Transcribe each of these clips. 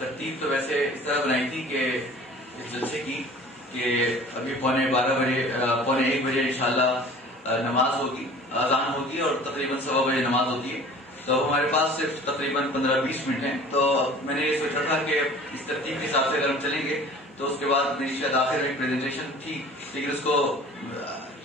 ترتیب تو ویسے اس طرح بنائی تھی کہ اس جلسے کی کہ ابھی 1:15 بجے انشاءاللہ نماز ہوگی، اذان ہوگی اور تقریباً 1:15 بجے نماز ہوتی ہے. تو ہمارے پاس صرف تقریباً 15-20 منٹ ہیں. تو میں نے یہ سوچا تھا کہ اس ترتیب کے حساب سے اگر ہم چلیں گے تو اس کے بعد میری شاید آخر میں پریزنٹیشن تھی، لیکن اس کو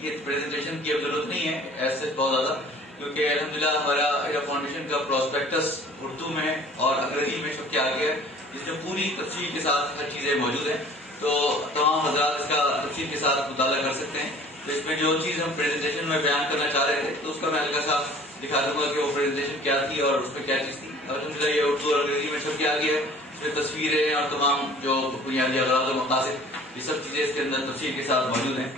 یہ پریزنٹیشن کی اب ضرورت نہیں ہے ایسے بہت زیادہ، کیونکہ الحمدللہ ہمارا ہیرا فاؤنڈیشن کا پراسپیکٹس اردو میں اور انگریزی میں چھپ کے آ گیا ہے، جس میں پوری تفصیل کے ساتھ ہر چیزیں موجود ہیں. تو تمام حضرات اس کا تفصیل کے ساتھ مطالعہ کر سکتے ہیں. تو اس میں جو چیز ہم پریزنٹیشن میں بیان کرنا چاہ رہے تھے تو اس کا میں ہلکا سا دکھا دوں گا کہ وہ پریزنٹیشن کیا تھی اور اس میں کیا چیز تھی. الحمدللہ یہ اردو اور انگریزی میں چھپ کے آ گیا ہے. اس میں تصویریں اور تمام جو بنیادی اغراض و مقاصد یہ سب چیزیں اس کے اندر تفصیل کے ساتھ موجود ہیں.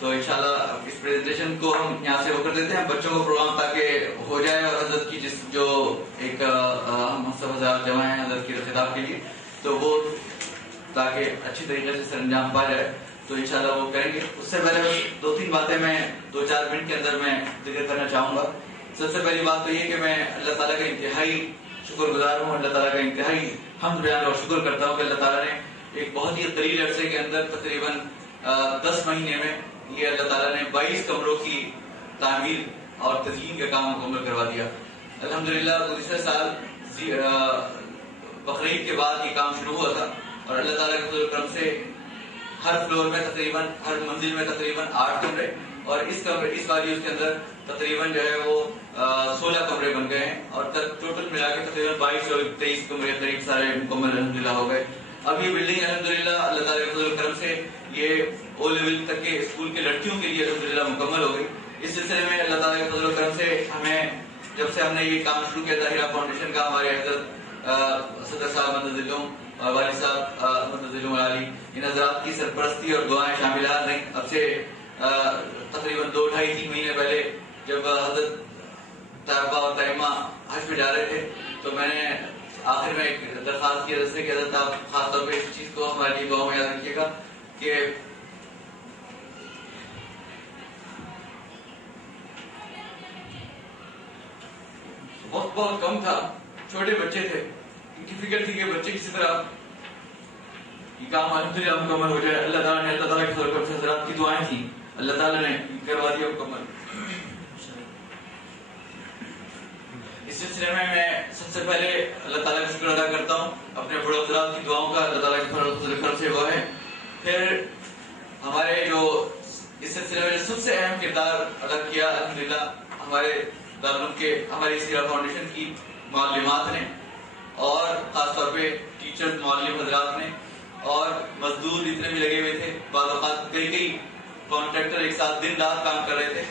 تو انشاءاللہ اس پریزنٹیشن کو ہم یہاں سے وہ کر دیتے ہیں بچوں کو پروگرام تاکہ ہو جائے، اور حضرت کی جو ایک ہم سب حضرات جمع ہیں حضرت کی خطاب کے لیے، تو وہ تاکہ اچھی طریقے سے سر انجام پا جائے تو انشاءاللہ وہ کریں گے. اس سے پہلے بس 2-3 باتیں میں 2-4 منٹ کے اندر میں ذکر کرنا چاہوں گا. سب سے پہلی بات تو یہ کہ میں اللہ تعالیٰ کا انتہائی شکر گزار ہوں، اللہ تعالیٰ کا انتہائی حمد بیان اور شکر کرتا ہوں کہ اللہ تعالیٰ نے ایک بہت ہی قلیل عرصے کے اندر تقریباً 10 مہینے میں یہ اللہ تعالیٰ نے 22 کمروں کی تعمیر اور تزئین کا کام مکمل کروا دیا. الحمدللہ گزشتہ سال بقرعید کے بعد یہ کام شروع ہوا تھا اور اللہ تعالیٰ کے فضل و کرم سے ہر فلور میں تقریباً ہر منزل میں تقریباً 8 کمرے اور اس والی اس کے اندر تقریباً جو ہے وہ 16 کمرے بن گئے ہیں اور ٹوٹل ملا کے تقریباً 22 اور 23 کمرے قریب سارے مکمل الحمدللہ ہو گئے. اب یہ بلڈنگ الحمدللہ اللہ تعالیٰ کے فضل و کرم سے یہ او لیول تک کے اسکول کے لڑکیوں کے لیے الحمدللہ مکمل ہو گئی. اس سلسلے میں اللہ تعالیٰ کے فضل و کرم سے ہمیں جب سے ہم نے یہ کام شروع کیا تھا ہیرا فاؤنڈیشن کا، ہمارے حضرت صدر صاحب مدذلہم اور والد صاحب مدذلہم علی، ان حضرات کی سرپرستی اور دعائیں شاملات رہیں. اب سے تقریباً 2-2.5-3 مہینے پہلے جب حضرت طیبہ اور طیمہ حج پہ جا رہے تھے تو میں نے آخر میں ایک درخواست کی حضرت سے کہ حضرت آپ خاص طور پہ اس چیز کو ہمارے لیے دعا میں یاد رکھیے گا کہ وقت بہت کم تھا، چھوٹے بچے تھے، ان کی فکر تھی کہ بچے کسی طرح یہ کام الحمدللہ مکمل ہو جائے. اللہ تعالیٰ نے اللہ تعالیٰ کی طرف سے حضرات کی دعائیں تھیں، اللہ تعالیٰ نے کروا دیا مکمل. اس سلسلے میں سب سے پہلے اللہ تعالیٰ کا شکر ادا کرتا ہوں اپنے بڑے حضرات کی دعاؤں کا، اللہ تعالیٰ کے فضل و کرم سے وہ ہے. پھر ہمارے جو اس سلسلے میں سب سے اہم کردار ادا کیا الحمدللہ ہمارے دارالعلوم کے ہماری سیرا فاؤنڈیشن کی معلمات نے، اور خاص طور پہ ٹیچر معلم حضرات نے، اور مزدور جتنے بھی لگے ہوئے تھے. بعض اوقات کئی کانٹریکٹر ایک ساتھ دن رات کام کر رہے تھے.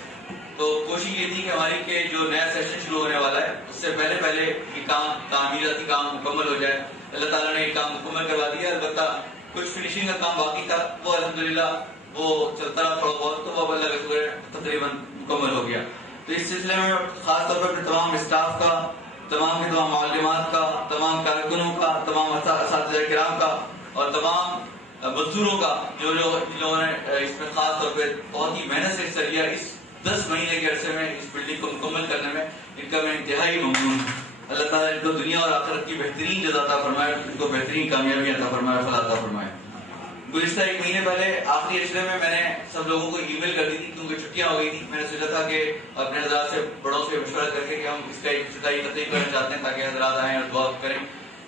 تو کوشش یہ تھی کہ ہماری کہ جو نیا سیشن شروع ہونے والا ہے اس سے پہلے یہ کام تعمیراتی کام مکمل ہو جائے. اللہ تعالیٰ نے یہ کام مکمل کروا دیا. البتہ کچھ فنیشنگ کا کام باقی تھا، وہ الحمدللہ وہ چلتا رہا تھوڑا بہت، تو وہ اللہ کا شکر ہے تقریباً مکمل ہو گیا. تو اس سلسلے میں خاص طور پر تمام اسٹاف کا، تمام کے تمام معلمات کا، تمام کارکنوں کا، تمام اساتذہ کرام کا اور تمام مزدوروں کا جو لوگوں نے اس میں خاص طور پہ بہت ہی محنت سے حصہ لیا اس 10 مہینے کے عرصے میں اس بلڈنگ کو مکمل کرنے میں، ان کا میں انتہائی ممنون ہوں. اللہ تعالیٰ ان کو دنیا اور آخرت کی بہترین جزا عطا فرمائے، ان کو بہترین کامیابی عطا فرمائے، فلاح عطا فرمائے. گزشتہ 1 مہینے پہلے آخری اشرے میں نے سب لوگوں کو ای میل کر دی تھی کیونکہ چھٹیاں ہو گئی تھی. میں نے سوچا تھا کہ اپنے حضرات سے بڑوں سے مشورہ کر کے کہ ہم اس کا ایک چھٹائی تقریب کرنا چاہتے ہیں تاکہ حضرات آئیں اور دعا کریں.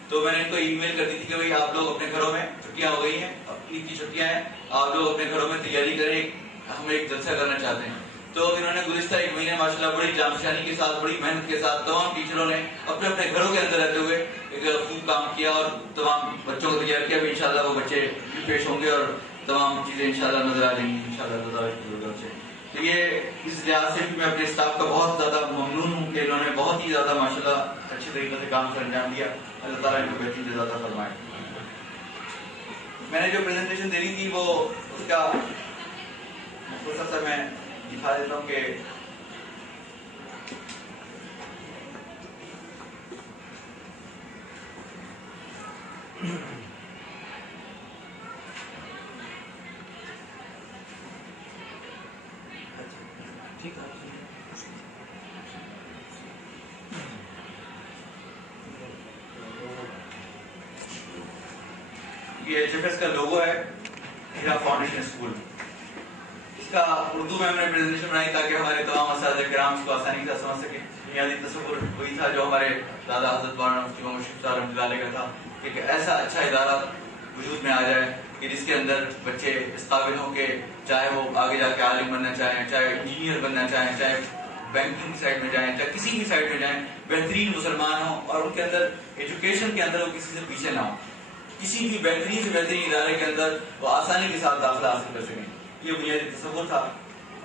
تو میں نے ان کو ای میل کر دی تھی کہ بھائی آپ لوگ اپنے گھروں میں، چھٹیاں ہو گئی ہیں، عید کی چھٹیاں ہیں، آپ لوگ اپنے گھروں میں تیاری کریں، ہم ایک جلسہ کرنا چاہتے ہیں. تو انہوں نے گزشتہ 1 مہینے ماشاءاللہ بڑی جانشانی کے ساتھ، بڑی محنت کے ساتھ تمام ٹیچروں نے اپنے اپنے گھروں کے اندر رہتے ہوئے ایک خوب کام کیا اور تمام بچوں کو تیار کیا. انشاءاللہ وہ بچے پیش ہوں گے اور تمام چیزیں انشاءاللہ نظر آ جائیں گی انشاءاللہ. تو یہ اس لحاظ سے بھی میں اپنے اسٹاف کا بہت زیادہ ممنون ہوں کہ انہوں نے بہت ہی زیادہ ماشاءاللہ اچھی طریقے سے کام سر انجام دیا. اللہ تعالیٰ ان کو بہترین جزا عطا فرمائے. میں نے جو پریزنٹیشن دینی تھی وہ اس کا مختصر سا میں دکھا دیتا ہوں کہ ٹھیک ہے یہ HFS کا لوگو ہے، ہیرا فاؤنڈیشن اسکول. اس کا اردو میں ہم نے پریزنٹیشن بنائی تاکہ ہمارے تمام اساتذہ کرام اس کو آسانی سے سمجھ سکیں. بنیادی تصور وہی تھا جو ہمارے دادا حضرت مولانا مفتی محمد شفیع صاحب رحمۃ اللہ علیہ کا تھا کہ ایک ایسا اچھا ادارہ وجود میں آ جائے کہ جس کے اندر بچے اس قابل ہوں کہ چاہے وہ آگے جا کے عالم بننا چاہیں، چاہے انجینئر بننا چاہیں، چاہے بینکنگ کی سائڈ میں جائیں، چاہے کسی بھی سائڈ میں جائیں، بہترین مسلمان ہوں اور ان کے اندر ایجوکیشن کے اندر وہ کسی سے پیچھے نہ ہوں. کسی بھی بہترین سے بہترین ادارے کے اندر وہ آسانی کے ساتھ داخلہ حاصل کر سکیں. یہ بنیادی تصور تھا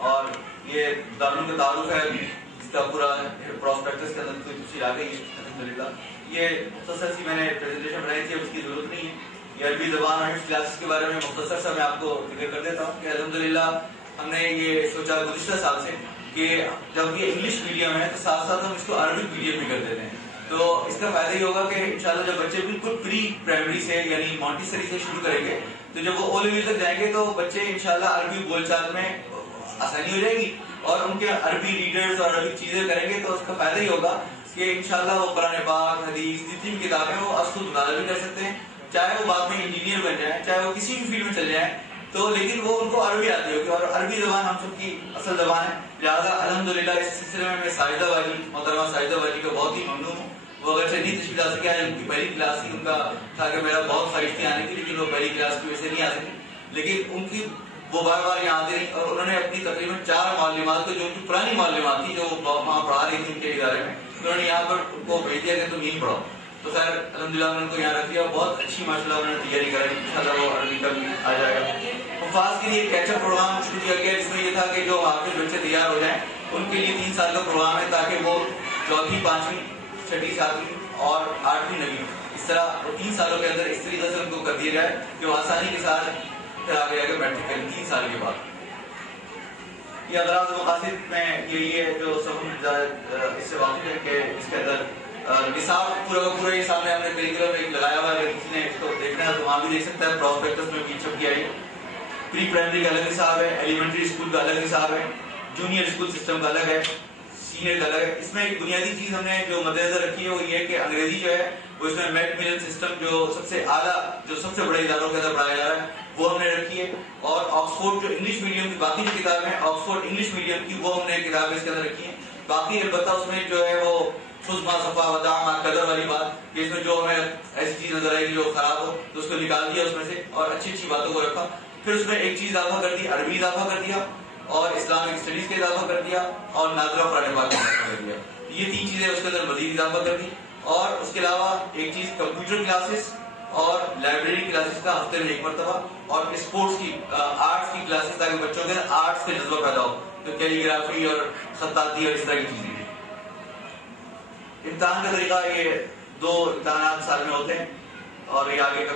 اور یہ دارالعلوم کا تعارف ہے جس کا پورا پراسپیکٹس کے اندر کوئی تفصیل آ گئی ہے الحمدللہ. یہ مختصر سی میں نے پریزنٹیشن بنائی تھی، اب اس کی ضرورت نہیں ہے. یہ عربی زبان اور کلاسز کے بارے میں مختصر سا میں آپ کو ذکر کر دیتا ہوں کہ الحمدللہ ہم نے یہ سوچا گزشتہ سال سے کہ جب یہ انگلش میڈیم ہے تو ساتھ ساتھ ہم اس کو عربک میڈیم بھی کر دیتے ہیں. تو اس کا فائدہ یہ ہوگا کہ انشاءاللہ جب بچے بالکل پری پرائمری سے یعنی مونٹیسری سے شروع کریں گے تو جب وہ او لیول تک جائیں گے تو بچے انشاءاللہ عربی بول چال میں آسانی ہو جائے گی اور ان کے عربی ریڈرز اور عربی چیزیں کریں گے تو اس کا فائدہ یہ ہوگا کہ انشاءاللہ وہ قرآن پاک، حدیث، جتنی بھی کتابیں وہ از خود مطالعہ بھی کر سکتے ہیں، چاہے وہ بعد میں انجینئر بن جائیں، چاہے وہ کسی بھی فیلڈ میں چل جائیں تو لیکن وہ ان کو عربی آتی ہوگی اور عربی زبان ہم سب کی اصل زبان ہے. لہٰذا الحمدللہ اس سلسلے میں ساجدہ واجی، محترمہ ساجدہ واجی کا بہت ہی ممنون ہوں. وہ اگرچہ نہیں تشریف لا سکے، ان کی پہلی کلاس تھی، ان کا تھا کہ میرا بہت خواہش تھی آنے کی لیکن وہ پہلی کلاس کی وجہ سے نہیں آ سکے، لیکن ان کی وہ بار بار یہاں آتے رہی اور انہوں نے اپنی تقریباً 4 معلومات کو جو ان کی پرانی معلومات تھی جو وہاں پڑھا رہی تھی ان کے ادارے میں، انہوں نے یہاں پر ان کو بھیج دیا کہ تم یہیں پڑھاؤ. تو خیر الحمدللہ انہوں نے ان کو یہاں رکھ دیا، بہت اچھی ماشاءاللہ انہوں نے تیاری کرائی. انشاءاللہ وہ عربی کا بھی آ جائے گا. حفاظ کے لیے ایک کیچ اپ پروگرام شروع کیا گیا جس میں یہ تھا کہ جو حافظ بچے تیار ہو جائیں ان کے لیے 3 سال کا پروگرام ہے تاکہ وہ 4ویں، 5ویں، 6ٹھی، 7ویں اور 8ویں، 9ویں اس طرح 3 سالوں کے اندر اس طریقے سے ان کو کر دیا جائے کہ وہ آسانی کے ساتھ پھر آگے جا کے میٹرک کریں 3 سال کے بعد. یہ اغراض و مقاصد میں یہی ہے جو سب اس سے واقف ہے کہ اس کے اندر نصاب پورا کا پورا یہ سامنے ہم نے کریکولم ایک لگایا ہوا ہے. اگر کسی نے اس کو دیکھنا ہے تو وہاں بھی دیکھ سکتا ہے. پراسپیکٹس میں بھی چھپ گیا ہے. پری پرائمری کا الگ نصاب ہے، ایلیمنٹری اسکول کا الگ نصاب ہے، جونیئر اسکول سسٹم کا الگ ہے، سینئر کا الگ ہے. اس میں ایک بنیادی چیز ہم نے جو مد نظر رکھی ہے وہ یہ کہ انگریزی جو ہے وہ اس میں میک ملن سسٹم جو سب سے اعلیٰ، جو سب سے بڑے اداروں کے اندر پڑھایا جا رہا ہے وہ ہم نے رکھی ہے. اور آکسفورڈ جو انگلش میڈیم کی باقی جو کتابیں ہیں آکسفورڈ انگلش میڈیم کی وہ ہم نے کتابیں اس کے اندر رکھی ہیں. باقی البتہ اس میں جو ہے وہ خزما صفا وداع قدر والی بات کہ اس میں جو ہمیں ایسی چیز نظر آئے گی جو خراب ہو تو اس کو نکال دیا اس میں سے اور اچھی اچھی باتوں کو رکھا. پھر اس میں ایک چیز اضافہ کر دی، عربی اضافہ کر دیا اور اسلامک اسٹڈیز کا اضافہ کر دیا اور ناظرہ قرآن پاک کا اضافہ کر دیا. یہ 3 چیزیں اس کے اندر مزید اضافہ کر دی. اور اس کے علاوہ ایک چیز کمپیوٹر کلاسز اور لائبریری کلاسز کا ہفتے میں 1 مرتبہ اور اسپورٹس کی آرٹس کی کلاسز تاکہ بچوں کے اندر آرٹس کا جذبہ پیدا ہو، تو کیلیگرافی اور خطاطی اور اس طرح کی چیزیں. امتحان کا طریقہ یہ 2 امتحانات سال میں ہوتے ہیں اور یہ آگے کا